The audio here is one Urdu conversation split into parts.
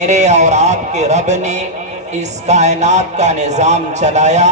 میرے اور آپ کے رب نے اس کائنات کا نظام چلایا،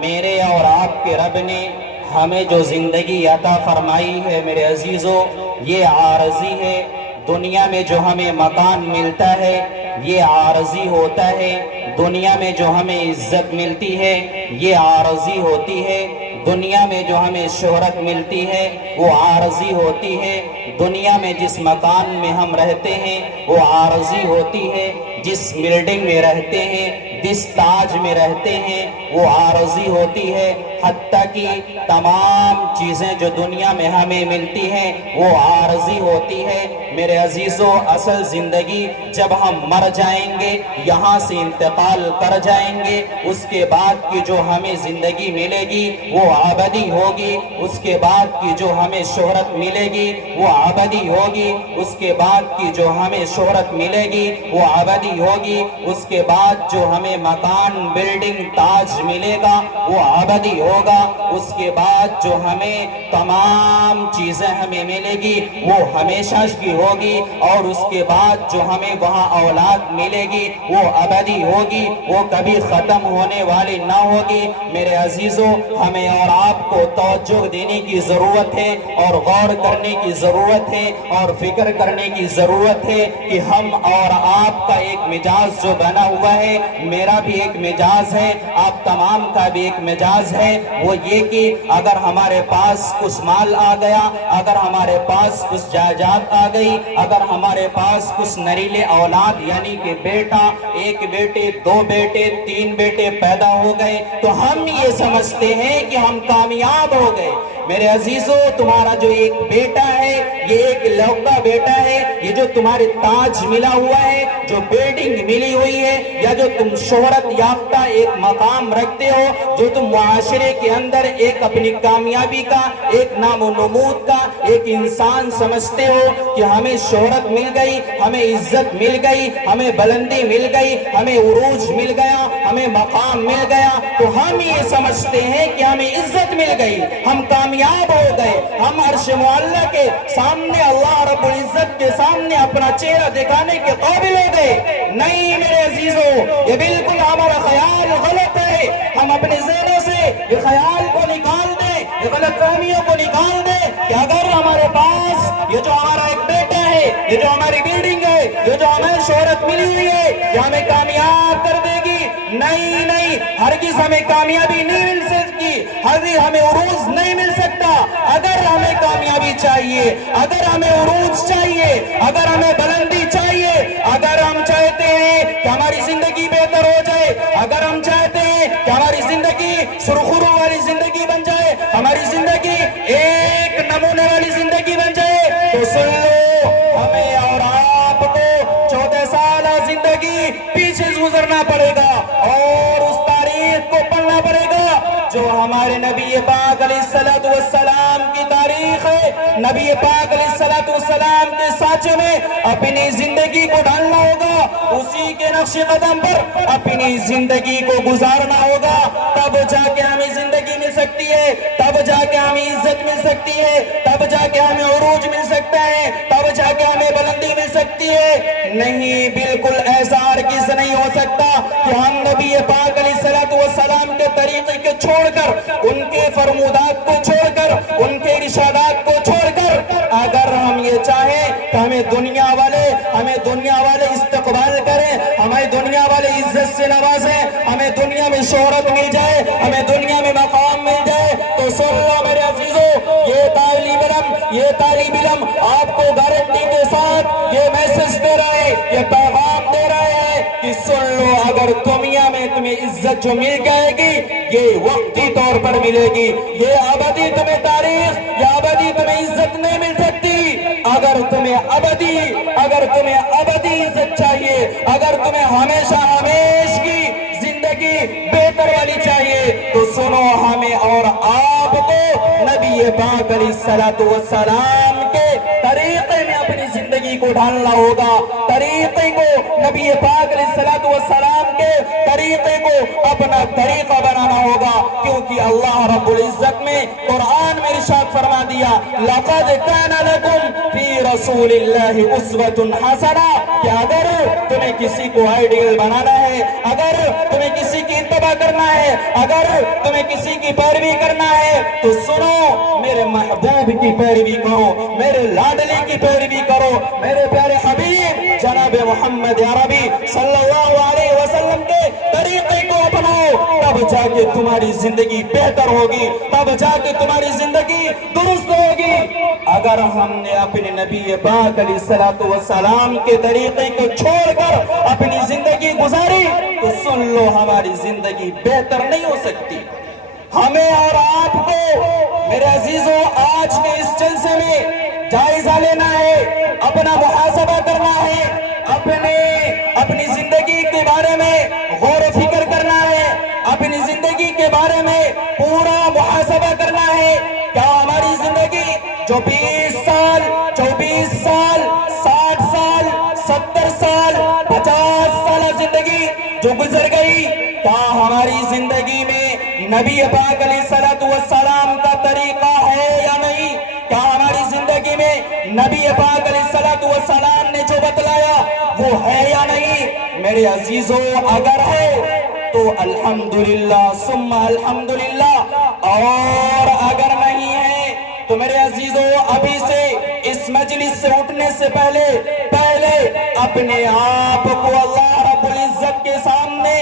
میرے اور آپ کے رب نے ہمیں جو زندگی عطا فرمائی ہے میرے عزیزو، یہ عارضی ہے۔ دنیا میں جو ہمیں مکان ملتا ہے یہ عارضی ہوتا ہے، دنیا میں جو ہمیں عزت ملتی ہے یہ عارضی ہوتی ہے، دنیا میں جو ہمیں شہرت ملتی ہے وہ عارضی ہوتی ہے، دنیا میں جس مکان میں ہم رہتے ہیں وہ عارضی ہوتی ہے، جس بلڈنگ میں رہتے ہیں، جس تاج میں رہتے ہیں وہ عارضی ہوتی ہے، حتیٰ کہ تمام چیزیں جو دنیا میں ہمیں ملتی ہیں وہ عارضی ہوتی ہے۔ میرے عزیزو، اصل زندگی جب ہم مر جائیں گے، یہاں سے انتقال کر جائیں گے، اس کے بعد کی جو ہمیں زندگی ملے گی وہ ابدی ہوگی، اس کے بعد کی جو ہمیں شہرت ملے گی وہ ابدی ہوگی، اس کے بعد کی جو ہمیں شہرت ملے گی وہ ابدی ہوگی، اس کے بعد جو ہمیں مکان، بلڈنگ، تاج ملے گا وہ ابدی ہوگا، اس کے بعد جو ہمیں تمام چیزیں ہمیں ملے گی وہ ہمیشہ کی ہوگی، اور اس کے بعد جو ہمیں وہاں اولاد ملے گی وہ ابدی ہوگی، وہ کبھی ختم ہونے والی نہ ہوگی۔ میرے عزیزو، ہمیں اور آپ کو توجہ دینے کی ضرورت ہے اور غور کرنے کی ضرورت ہے اور فکر کرنے کی ضرورت ہے کہ ہم اور آپ کا ایک مزاج جو بنا ہوا ہے، میرا بھی ایک مزاج ہے، آپ تمام کا بھی ایک مزاج ہے، وہ یہ کہ اگر ہمارے پاس کچھ مال آ گیا، اگر ہمارے پاس کچھ جائیداد آ گئی، اگر ہمارے پاس کچھ نریلے اولاد یعنی کہ بیٹا، ایک بیٹے، دو بیٹے، تین بیٹے پیدا ہو گئے تو ہم یہ سمجھتے ہیں کہ ہم کامیاب ہو گئے۔ میرے عزیزو، تمہارا جو ایک بیٹا ہے یہ ایک لوکا بیٹا ہے، یہ جو تمہارے تاج ملا ہوا ہے، جو بلڈنگ ملی ہوئی ہے، یا جو تم شہرت یافتہ ایک مقام رکھتے ہو، جو تم معاشرے کے اندر ایک اپنی کامیابی کا، ایک نام و نمود کا ایک انسان سمجھتے ہو کہ ہمیں شہرت مل گئی، ہمیں عزت مل گئی، ہمیں بلندی مل گئی، ہمیں عروج مل گیا، ہمیں مقام مل گیا، تو ہم یہ سمجھتے ہیں کہ ہمیں عزت مل گئی، ہم کامیاب ہو گئے، ہم عرش معلیٰ کے سامنے، اللہ رب العزت کے سامنے اپنا چہرہ دکھانے کے قابل ہو گئے۔ نہیں میرے عزیزو، یہ بالکل ہمارا خیال غلط ہے۔ ہم اپنے ذہنوں سے یہ خیال کو نکال دیں، یہ غلط فہمیوں کو نکال دیں کہ اگر ہمارے پاس یہ جو ہمارا ایک بیٹا ہے، یہ جو ہماری بلڈنگ ہے، یہ جو ہمیں شہرت ملی ہوئی ہے، یہ ہمیں کامیاب کر دے گی۔ نہیں نہیں، ہرگز ہمیں کامیابی نہیں مل سکتی، ہرگز ہمیں عروج نہیں مل سکتا۔ اگر ہمیں کامیابی چاہیے، اگر ہمیں عروج چاہیے، اگر ہمیں بلندی چاہیے، اگر ہم چاہتے ہیں کہ ہماری زندگی بہتر ہو جائے، اگر ہم چاہتے ہیں کہ ہماری زندگی سرخرو والی زندگی بن جائے، ہماری زندگی ایک نمونے والی زندگی بن جائے، تو سن لو، ہمیں اور آپ کو 14 سالہ زندگی پیچھے گزرنا پڑے گا اور اس تاریخ کو پڑھنا پڑے گا جو ہمارے نبی پاک علیہ السلام کی تاریخ ہے۔ نبی پاک علیہ السلام کے سانچے میں اپنی زندگی کو ڈالنا ہوگا، اسی کے نقش قدم پر اپنی زندگی کو گزارنا ہوگا، تب جا کے ہمیں زندگی مل سکتی ہے، تب جا کے ہمیں عزت مل سکتی ہے، تب جا کے ہمیں عروج مل سکتا ہے، تب جا کے ہمیں بلندی مل سکتی ہے۔ نہیں، بالکل ایسا ہرگز نہیں ہو سکتا کہ ہم نبی پاک علیہ السلام کے طریقے کو چھوڑ کر، ان کے فرمودات کو چھوڑ کر، ان کے ارشادات کو چھوڑ کر، اگر ہم یہ چاہیں کہ ہمیں دنیا والے استقبال کریں، ہمیں دنیا والے عزت سے نوازیں، ہمیں دنیا میں شہرت مل جائے، ہمیں دنیا میں مقام مل جائے، تو سن لو میرے عزیزو، یہ طالب علم آپ کو گارنٹی کے ساتھ یہ میسج دے رہا ہے، یہ پیغام دے رہا ہے کہ سن لو، اگر دنیا میں تمہیں عزت جو مل جائے گی یہ وقتی طور پر ملے گی، یہ ابدی تمہیں تاریخ یا ابدی تمہیں عزت نہیں مل سکتی۔ اگر تمہیں ابدی عزت چاہیے، اگر تمہیں ہمیشہ کی زندگی بہتر والی چاہیے، تو سنو، ہمیں اور آپ کو نبی پاک علیہ السلام کے طریقے میں اپنی زندگی کو ڈھالنا ہوگا، طریقے کو نبی پاک علیہ السلام کے طریقے کو اپنا طریقہ بنانا ہوگا، کیونکہ اللہ رب العزت میں قرآن میں ارشاد فرما دیا دیا لقد کان لکم فی رسول اللہ اسوۃ حسنہ، کہ اگر تمہیں کسی کو آئیڈیل بنانا ہے، اگر تمہیں کسی کی اتباع کرنا ہے، اگر تمہیں کسی کی پیروی کرنا ہے تو سنو، میرے محبوب کی پیروی کرو، میرے لاڈلے کی پیروی کرو، میرے پیارے حبیب جناب محمد عربی صلی اللہ علیہ وسلم کے طریقے کو اپناؤ، تب جا کے تمہاری زندگی بہتر ہوگی، تب جا کے تمہاری زندگی درست ہوگی۔ اگر ہم نے اپنے نبی پاک علیہ الصلوۃ والسلام کے طریقے کو چھوڑ کر اپنی زندگی گزاری تو سن لو ہماری زندگی بہتر نہیں ہو سکتی۔ ہمیں اور آپ کو میرے عزیزوں آج کے اس جلسے میں جائزہ لینا ہے، اپنا محاسبہ کرنا ہے، اپنی زندگی کے بارے میں غور و فکر کرنا ہے، اپنی زندگی کے بارے میں پورا محاسبہ کرنا ہے۔ کیا ہماری زندگی جو 20 سال 24 سال 60 سال 70 سال 50 سالہ زندگی جو گزر گئی، کیا ہماری زندگی میں نبی پاک علیہ الصلوۃ والسلام کا طریقہ ہے یا نہیں؟ کیا ہماری زندگی میں نبی پاک علیہ الصلوۃ والسلام نے جو بتلایا وہ ہے یا نہیں؟ میرے عزیزوں اگر ہے تو الحمدللہ ثم الحمدللہ، اور اگر نہیں ہے تو میرے عزیزوں ابھی سے اس مجلس سے اٹھنے سے پہلے اپنے آپ کو اللہ رب العزت کے سامنے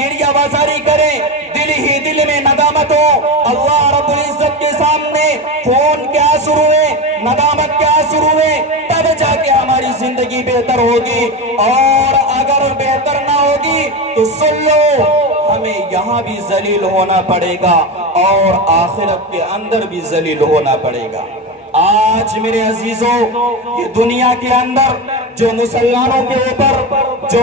گریہ بازاری کریں، دل ہی دل میں ندامت ہو، اللہ رب العزت کے سامنے خون کے آنسو ہوئے، ندامت کے آنسو ہوئے، تب جا کے ہماری زندگی بہتر ہوگی۔ اور اگر بہتر نہ ہوگی تو سن لو، ہمیں یہاں بھی ذلیل ہونا پڑے گا اور آخرت کے اندر بھی ذلیل ہونا پڑے گا۔ آج میرے عزیزوں یہ دنیا کے اندر جو مسلمانوں کے اوپر جو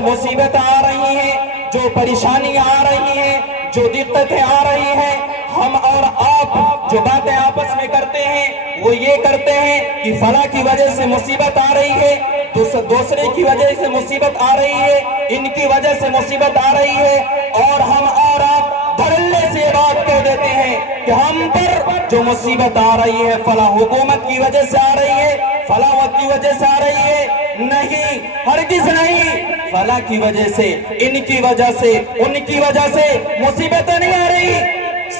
مصیبتیں آ رہی ہیں، جو پریشانیاں آ رہی ہیں، جو دقتیں آ رہی ہیں، ہم اور آپ جو باتیں آپس میں کرتے ہیں وہ یہ کرتے ہیں کہ فلاں کی وجہ سے مصیبت آ رہی ہے، دوسرے کی وجہ سے مصیبت آ رہی ہے، ان کی وجہ سے مصیبت آ رہی ہے، اور ہم اور آپ دھڑلے سے یہ بات کہہ دیتے ہیں کہ ہم پر جو مصیبت آ رہی ہے فلاں حکومت کی وجہ سے آ رہی ہے، فلاں وقت کی وجہ سے آ رہی ہے۔ نہیں، ہرگز نہیں، فلاں کی وجہ سے، ان کی وجہ سے، ان کی وجہ سے مصیبتیں نہیں آ رہی،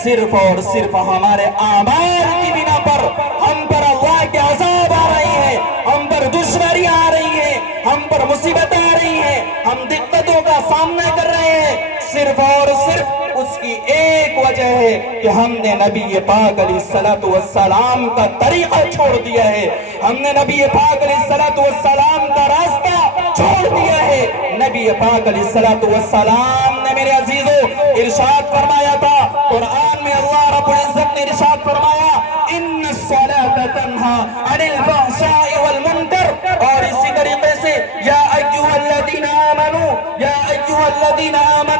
صرف اور صرف ہمارے اعمال کی بنا پر ہم پر اللہ کے عذاب آ رہی ہے، ہم پر دشواریاں آ رہی ہیں، ہم پر مصیبتیں آ رہی ہیں، ہم دقتوں کا سامنا کر رہے ہیں، صرف اور صرف اس کی ایک وجہ ہے کہ ہم نے نبی پاک علیہ الصلوۃ والسلام کا طریقہ چھوڑ دیا ہے، ہم نے نبی پاک علیہ الصلوۃ والسلام کا راستہ چھوڑ دیا ہے۔ نبی پاک علیہ الصلوۃ والسلام نے میرے عزیزوں ارشاد فرمایا تھا، قرآن میں اللہ رب العزت نے ارشاد فرمایا ان الصلاۃ تنہی عن الفحشاء والمنکر، اور اسی طریقے سے یا ایھا الذین آمنوا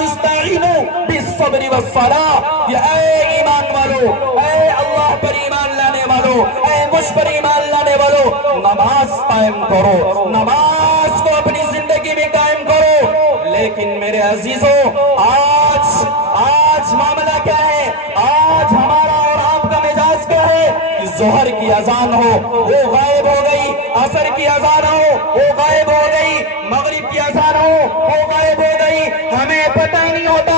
استعینوا بالصبر والصلاۃ، یا اے ایمان والو، اے اللہ پر ایمان لانے والو، اے مجھ پر ایمان لانے والو، نماز قائم کرو، نماز کو اپنی زندگی میں قائم کرو۔ لیکن میرے عزیزوں آج معاملہ کیا ہے؟ آج ہمارا اور آپ کا مزاج کیا ہے کہ ظہر کی اذان ہو وہ غائب ہو گئی، عصر کی اذان ہو وہ غائب ہو گئی، مغرب کی اذان ہو وہ غائب ہو گئی، ہمیں پتہ ہی نہیں ہوتا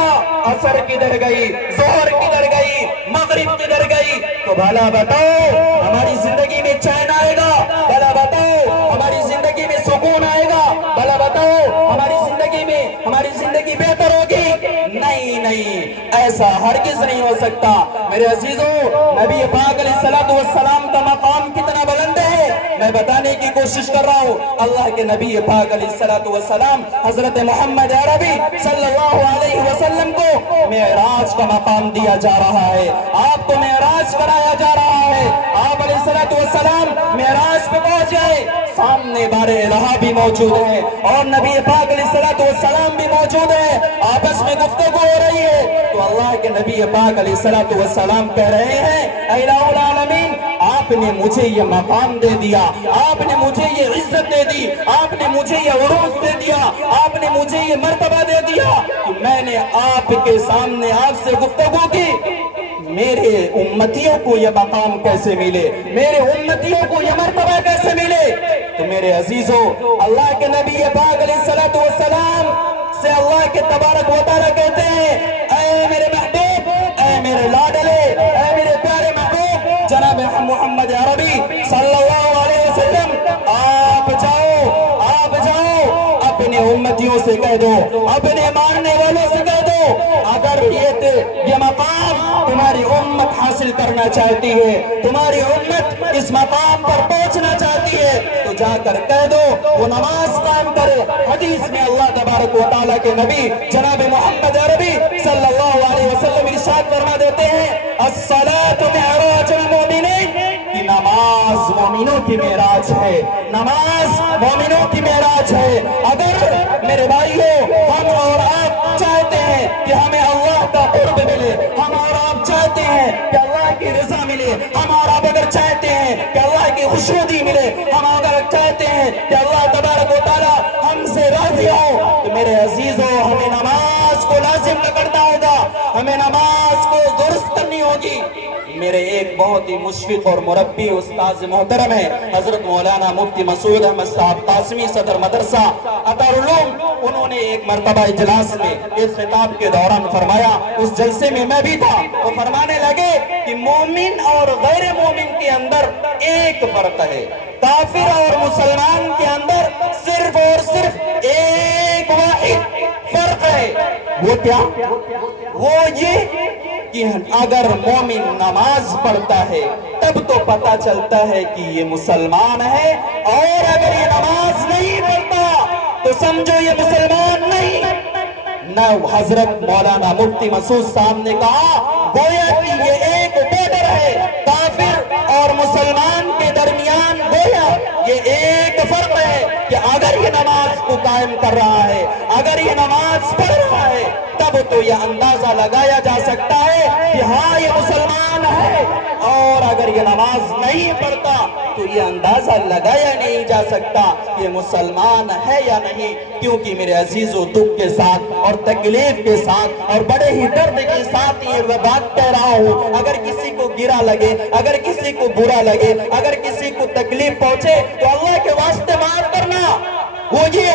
عصر کدھر گئی، ظہر کدھر گئی، مغرب کدھر گئی۔ تو بھلا بتاؤ ہماری زندگی میں چین آئے گا؟ بھلا بتاؤ ہماری زندگی میں سکون آئے گا؟ بھلا بتاؤ ہماری زندگی بہتر ہوگی؟ نہیں، ایسا ہرگز نہیں ہو سکتا۔ میرے عزیزوں نبی پاک علیہ الصلوۃ والسلام کا مقام کتنا بلند ہے میں بتانے کی کوشش کر رہا ہوں۔ اللہ کے نبی پاک علیہ الصلوۃ والسلام حضرت محمد عربی صلی اللہ علیہ وسلم کو معراج کا مقام دیا جا رہا ہے، آپ کو معراج کرایا جا رہا ہے۔ آپ علیہ الصلوۃ والسلام معراج پہ پہنچ گئے، سامنے بار الہ بھی موجود ہے اور نبی پاک علیہ الصلوۃ والسلام بھی موجود ہے، آپس میں گفتگو ہو رہی ہے۔ تو اللہ کے نبی پاک علیہ الصلوۃ والسلام کہہ رہے ہیں اے الہ العالمین، آپ نے مجھے یہ مقام دے دیا، آپ نے مجھے یہ عزت دے دی، آپ نے مجھے یہ عروج دے دیا، آپ نے مجھے یہ مرتبہ دے دیا کہ میں نے آپ کے سامنے آپ سے گفتگو کی، میرے امتیوں کو یہ مقام کیسے ملے، میرے امتیوں کو یہ مرتبہ کیسے ملے؟ تو میرے عزیزو، اللہ کے نبی پاک علیہ الصلوۃ والسلام سے اللہ کے تبارک و تعالیٰ کہتے ہیں، اے میرے محبوب، اے میرے لاڈلے، اے میرے پیارے محبوب جناب محمد عربی صلی اللہ علیہ وسلم، آپ جاؤ اپنے امتیوں سے کہہ دو، اپنے ماننے والوں سے کہہ دو، اگر یہ مقام تمہاری امت حاصل کرنا چاہتی ہے، تمہاری امت اس مقام پر پہنچنا چاہتی ہے، تو جا کر کہہ دو وہ نماز قائم کرے۔ حدیث میں اللہ تبارک و تعالیٰ کے نبی جناب محمد عربی صلی اللہ علیہ وسلم ارشاد فرما دیتے ہیں، الصلاۃ معراج المؤمنین، کہ نماز مومنوں کی معراج ہے، نماز مومنوں کی معراج ہے۔ اگر میرے بھائیوں ہم اور آپ چاہتے ہیں کہ ہمیں اللہ کا قرب ملے، ہم اور آپ چاہتے ہیں کہ اللہ کی رضا ملے، ہم اور آپ اگر چاہتے ہیں کہ اللہ کی خوشنودی ملے، ہم اگر چاہتے ہیں کہ اللہ تبارک و تعالیٰ ہم سے راضی ہو، تو میرے عزیزوں ہمیں نماز کو لازم کرنا ہوگا، ہمیں نماز کو درست کرنی ہوگی۔ میرے ایک بہت ہی مشفق اور مربی استاذ محترم ہے حضرت مولانا مفتی مسعود احمد صاحب قاسمی، صدر مدرسہ اطہرالعلوم، انہوں نے ایک مرتبہ اجلاس میں اس خطاب کے دوران فرمایا، اس جلسے میں میں بھی تھا، وہ فرمانے لگے کہ مومن اور غیر مومن کے اندر ایک فرق ہے، کافر اور مسلمان کے اندر صرف اور صرف ایک واحد فرق ہے۔ وہ کیا؟ وہ یہ کہ اگر مومن نماز پڑھتا ہے تب تو پتہ چلتا ہے کہ یہ مسلمان ہے، اور اگر یہ نماز نہیں پڑھتا تو سمجھو یہ مسلمان نہیں۔ نہ حضرت مولانا مفتی مسعود صاحب نے کہا گویا کہ یہ ایک بارڈر ہے کافر اور مسلمان کے درمیان، گویا یہ ایک فرق ہے کہ اگر یہ نماز کو قائم کر رہا ہے، اگر یہ نماز پڑھ رہا ہے، تب تو یہ اندازہ لگایا جا سکتا ہے کہ ہاں یہ مسلمان ہے، اور اگر یہ نماز نہیں پڑھتا تو یہ اندازہ لگایا نہیں جا سکتا کہ یہ مسلمان ہے یا نہیں۔ کیونکہ میرے عزیزو، دکھ کے ساتھ اور تکلیف کے ساتھ اور بڑے ہی درد کے ساتھ یہ بات کہہ رہا ہوں، اگر کسی کو گرا لگے، اگر کسی کو برا لگے، اگر کسی کو تکلیف پہنچے تو اللہ کے واسطے معاف کرنا۔ وہ یہ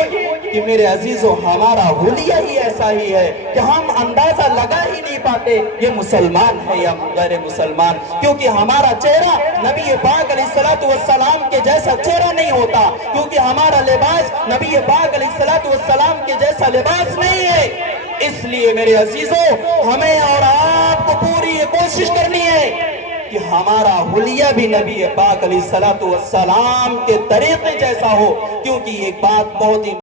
کہ میرے عزیزو، ہمارا حلیہ ہی ایسا ہی ہے کہ ہم اندازہ لگا ہی نہیں پاتے یہ مسلمان ہے یا غیر مسلمان، کیونکہ ہمارا چہرہ نبی پاک علیہ الصلوۃ والسلام کے جیسا چہرہ نہیں ہوتا، کیونکہ ہمارا لباس نبی پاک علیہ الصلوۃ والسلام کے جیسا لباس نہیں ہے۔ اس لیے میرے عزیزو، ہمیں اور آپ کو پوری یہ کوشش کرنی ہے کہ ہمارا حلیہ بھی نبی پاک علیہ الصلوۃ والسلام کے طریقے جیسا ہو، کیونکہ یہ بات بہت ہی